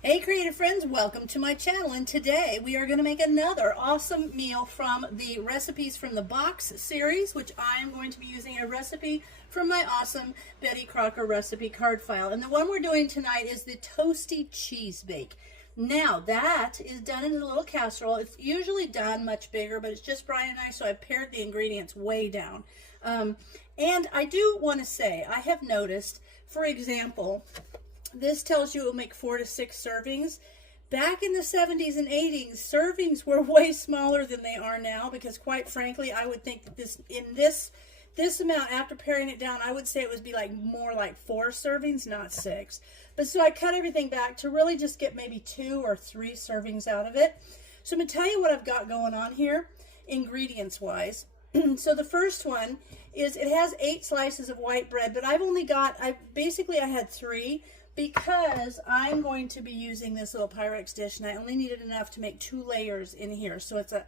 Hey creative friends, welcome to my channel, and today we are going to make another awesome meal from the Recipes from the Box series, which I am going to be using a recipe from my awesome Betty Crocker recipe card file. And the one we're doing tonight is the Toasty Cheese Bake. Now that is done in a little casserole. It's usually done much bigger, but it's just Brian and I, so I've pared the ingredients way down. And I do want to say, I have noticed, for example, this tells you it will make 4 to 6 servings. Back in the 70s and 80s, servings were way smaller than they are now, because quite frankly, I would think that this amount, after paring it down, I would say it would be like more like 4 servings, not 6. But so I cut everything back to really just get maybe 2 or 3 servings out of it. So I'm going to tell you what I've got going on here, ingredients wise. So the first one is, it has 8 slices of white bread, but I've only got, I had 3, because I'm going to be using this little Pyrex dish, and I only needed enough to make 2 layers in here. So it's a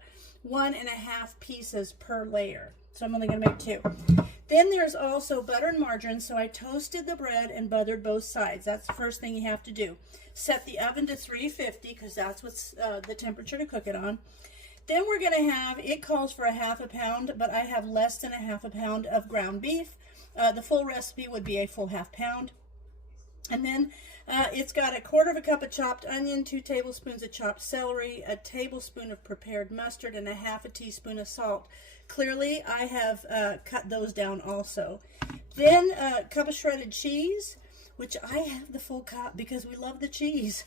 1.5 pieces per layer. So I'm only going to make 2. Then there's also butter and margarine. So I toasted the bread and buttered both sides. That's the first thing you have to do. Set the oven to 350, because that's what's the temperature to cook it on. Then we're going to have, it calls for a 1/2 pound, but I have less than a 1/2 pound of ground beef. The full recipe would be a full 1/2 pound. And then it's got a 1/4 cup of chopped onion, 2 tablespoons of chopped celery, a tablespoon of prepared mustard, and a 1/2 teaspoon of salt. Clearly, I have cut those down also. Then a cup of shredded cheese, which I have the full cup because we love the cheese.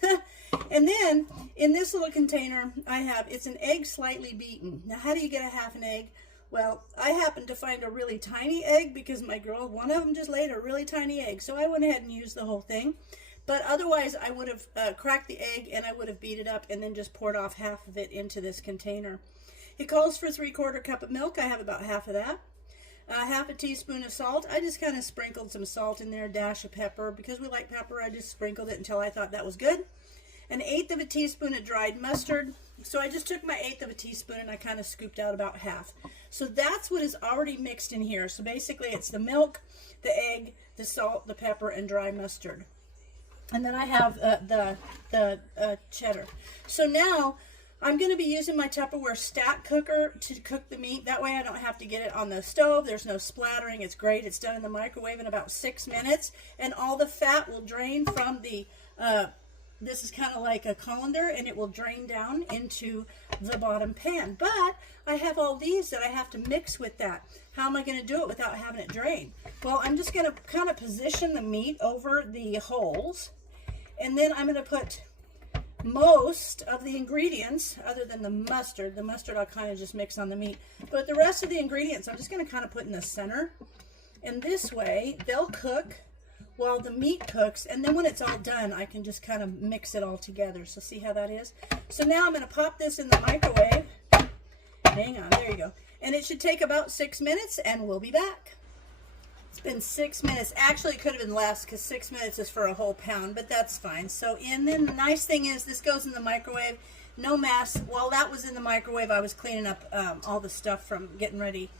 And then in this little container, it's an egg slightly beaten. Now, how do you get a 1/2 egg? Well, I happened to find a really tiny egg because my girl, one of them just laid a really tiny egg. So I went ahead and used the whole thing. But otherwise, I would have cracked the egg, and I would have beat it up and then just poured off 1/2 of it into this container. It calls for 3/4 cup of milk. I have about 1/2 of that. 1/2 teaspoon of salt. I just kind of sprinkled some salt in there, a dash of pepper. Because we like pepper, I just sprinkled it until I thought that was good. 1/8 teaspoon of dried mustard. So I just took my 1/8 teaspoon and I kind of scooped out about 1/2. So that's what is already mixed in here. So basically it's the milk, the egg, the salt, the pepper, and dry mustard. And then I have the cheddar. So now I'm going to be using my Tupperware stack cooker to cook the meat. That way I don't have to get it on the stove. There's no splattering. It's great. It's done in the microwave in about 6 minutes. And all the fat will drain from the this is kind of like a colander, and it will drain down into the bottom pan. But I have all these that I have to mix with that. How am I going to do it without having it drain? Well, I'm just going to kind of position the meat over the holes, and then I'm going to put most of the ingredients, other than the mustard. The mustard I'll kind of just mix on the meat. But the rest of the ingredients I'm just going to kind of put in the center. And this way, they'll cook while the meat cooks, and then when it's all done, I can just kind of mix it all together. So see how that is? So now I'm going to pop this in the microwave. Hang on, there you go. And it should take about 6 minutes, and we'll be back. It's been 6 minutes. Actually, it could have been less, because 6 minutes is for a whole pound, but that's fine. So, and then the nice thing is, this goes in the microwave, no mess. While that was in the microwave, I was cleaning up all the stuff from getting ready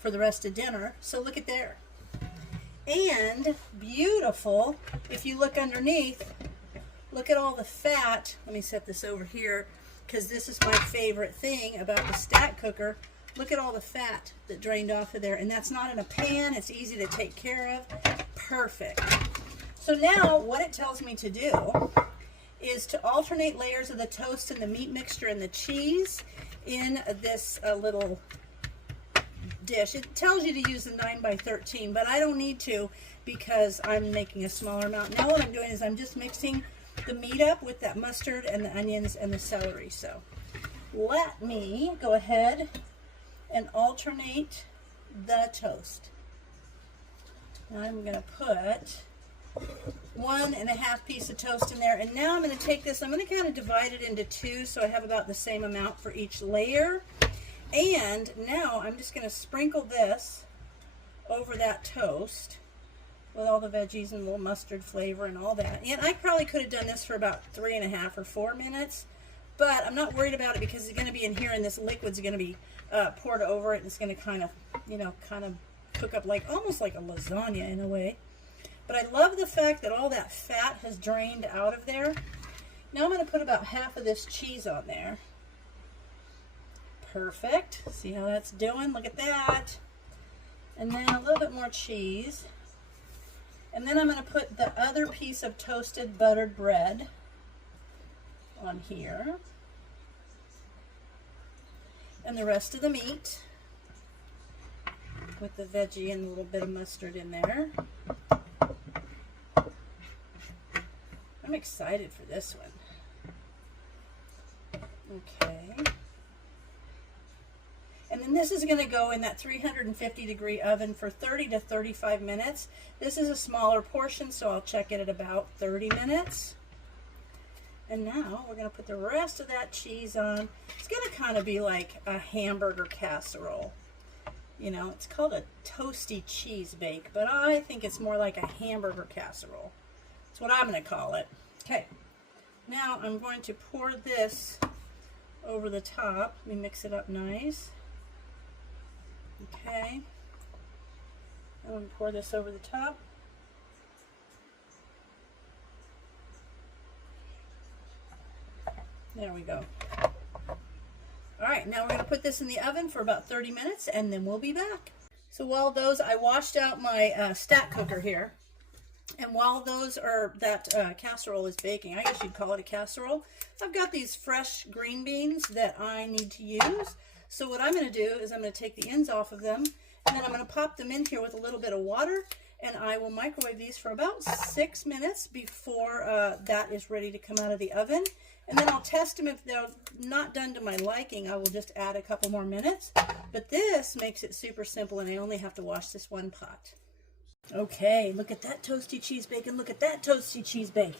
for the rest of dinner. So look at there. And beautiful, if you look underneath, look at all the fat. Let me set this over here, because this is my favorite thing about the stack cooker. Look at all the fat that drained off of there, and that's not in a pan. It's easy to take care of. Perfect. So now what it tells me to do is to alternate layers of the toast and the meat mixture and the cheese in this little dish. It tells you to use the 9x13, but I don't need to because I'm making a smaller amount. Now what I'm doing is I'm just mixing the meat up with that mustard and the onions and the celery. So let me go ahead and alternate the toast. Now I'm going to put 1.5 piece of toast in there, and now I'm going to take this, I'm going to kind of divide it into 2 so I have about the same amount for each layer. And now I'm just going to sprinkle this over that toast with all the veggies and a little mustard flavor and all that. And I probably could have done this for about 3.5 or 4 minutes, but I'm not worried about it because it's going to be in here, and this liquid's going to be poured over it, and it's going to kind of, kind of cook up like almost like a lasagna in a way. But I love the fact that all that fat has drained out of there. Now I'm going to put about half of this cheese on there. Perfect. See how that's doing? Look at that. And then a little bit more cheese. And then I'm going to put the other piece of toasted buttered bread on here. And the rest of the meat with the veggie and a little bit of mustard in there. I'm excited for this one. Okay. And then this is going to go in that 350 degree oven for 30 to 35 minutes. This is a smaller portion, so I'll check it at about 30 minutes. And now we're going to put the rest of that cheese on. It's going to kind of be like a hamburger casserole. You know, it's called a toasty cheese bake, but I think it's more like a hamburger casserole. That's what I'm going to call it. Okay, now I'm going to pour this over the top. Let me mix it up nice. Okay, I'm going to pour this over the top. There we go. All right, now we're going to put this in the oven for about 30 minutes and then we'll be back. So while I washed out my stack cooker here, and while that casserole is baking, I guess you'd call it a casserole, I've got these fresh green beans that I need to use. So what I'm going to do is I'm going to take the ends off of them, and then I'm going to pop them in here with a little bit of water, and I will microwave these for about 6 minutes before that is ready to come out of the oven. And then I'll test them. If they're not done to my liking, I will just add a couple more minutes. But this makes it super simple, and I only have to wash this one pot. Okay, look at that toasty cheese bacon. Look at that toasty cheese bake.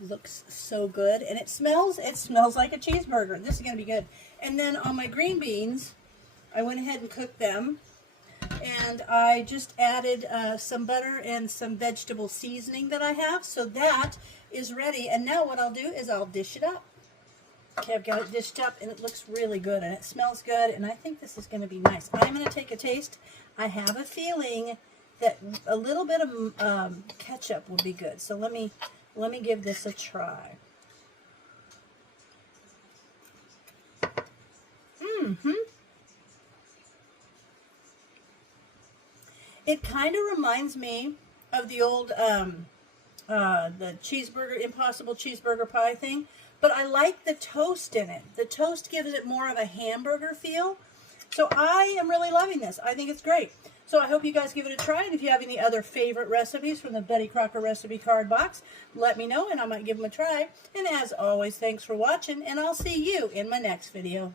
Looks so good, and it smells like a cheeseburger. This is going to be good. And then on my green beans, I went ahead and cooked them, and I just added some butter and some vegetable seasoning that I have, so that is ready. And now what I'll do is I'll dish it up. Okay, I've got it dished up, and it looks really good, and it smells good, and I think this is going to be nice. I'm going to take a taste. I have a feeling that a little bit of ketchup will be good, so let me give this a try. It kind of reminds me of the old the cheeseburger, Impossible cheeseburger pie thing, but I like the toast in it. The toast gives it more of a hamburger feel. So I am really loving this. I think it's great. So I hope you guys give it a try, and if you have any other favorite recipes from the Betty Crocker recipe card box, let me know and I might give them a try. And as always, thanks for watching, and I'll see you in my next video.